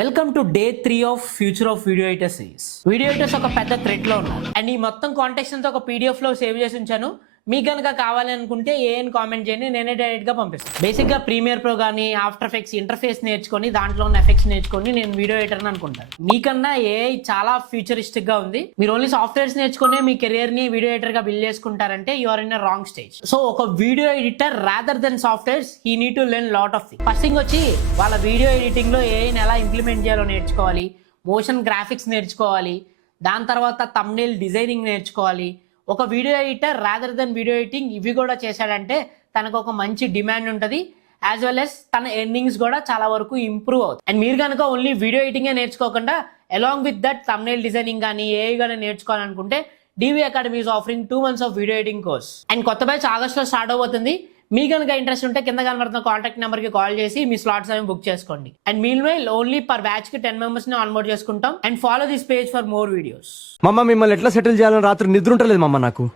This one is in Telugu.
Welcome to day 3 of future of video editor series. Video editors ఒక పెద్ద థ్రెడ్ లో ఉన్నారు అండ్ ఈ మొత్తం కాంటెక్స్ట్ అంతా ఒక పీడిఎఫ్ లో సేవ్ చేసి ఉంచాను. మీకు కనుక కావాలి అనుకుంటే ఏం కామెంట్ చేయండి, నేనే డైరెక్ట్ గా పంపిస్తాను. బేసిక్ గా ప్రీమియర్ ప్రో కానీ ఆఫ్టర్ ఎఫెక్ట్స్ ఇంటర్ఫేస్ నేర్చుకొని దాంట్లో ఉన్న ఎఫెక్ట్స్ నేర్చుకొని నేను వీడియో ఎడిటర్ అనుకుంటాను. మీకన్నా ఏఐ చాలా ఫ్యూచరిస్టిక్ గా ఉంది. మీరు ఓన్లీ సాఫ్ట్వేర్స్ నేర్చుకుని మీ కెరియర్ ని వీడియో ఎడిటర్ గా బిల్డ్ చేసుకుంటారంటే you are in a wrong stage. So ఒక video editor rather than softwares he need to learn lot of things. First thing వచ్చి వాళ్ళ వీడియో ఎడిటింగ్ లో ఏఐని ఎలా ఇంప్లిమెంట్ చేయాలో నేర్చుకోవాలి, మోషన్ గ్రాఫిక్స్ నేర్చుకోవాలి, దాని తర్వాత థంబ్నెయిల్ డిజైనింగ్ నేర్చుకోవాలి. ఒక video editor rather then video editing ఇవి కూడా చేశాడంటే తనకు ఒక మంచి డిమాండ్ ఉంటుంది, యాజ్ వెల్ ఎస్ తన ఎర్నింగ్స్ కూడా చాలా వరకు ఇంప్రూవ్ అవుతుంది. అండ్ మీరు కనుక ఓన్లీ వీడియో ఎడిటింగే నేర్చుకోకుండా along with that thumbnail designing కానీ ఏఐ కానీ నేర్చుకోవాలనుకుంటే DV academy is offering 2 months of video editing course. And కొత్త బ్యాచ్ ఆగస్ట్లో స్టార్ట్ అవబోతుంది. మీ కనుక ఇంట్రెస్ట్ ఉంటే కింద కనబడుతున్న కాంటాక్ట్ నెంబర్ కి కాల్ చేసి మీ స్లాట్స్ అనేవి బుక్ చేసుకోండి. And meal while only per batch కి 10 members ని ఆన్బోర్డ్ చేసుకుంటాం. And follow this page for more videos. మమ్మ మిమ్మల్ని ఎట్లా సెటిల్ చేయాలని రాత్రి నిద్ర ఉంటలేదు మమ్మ నాకు.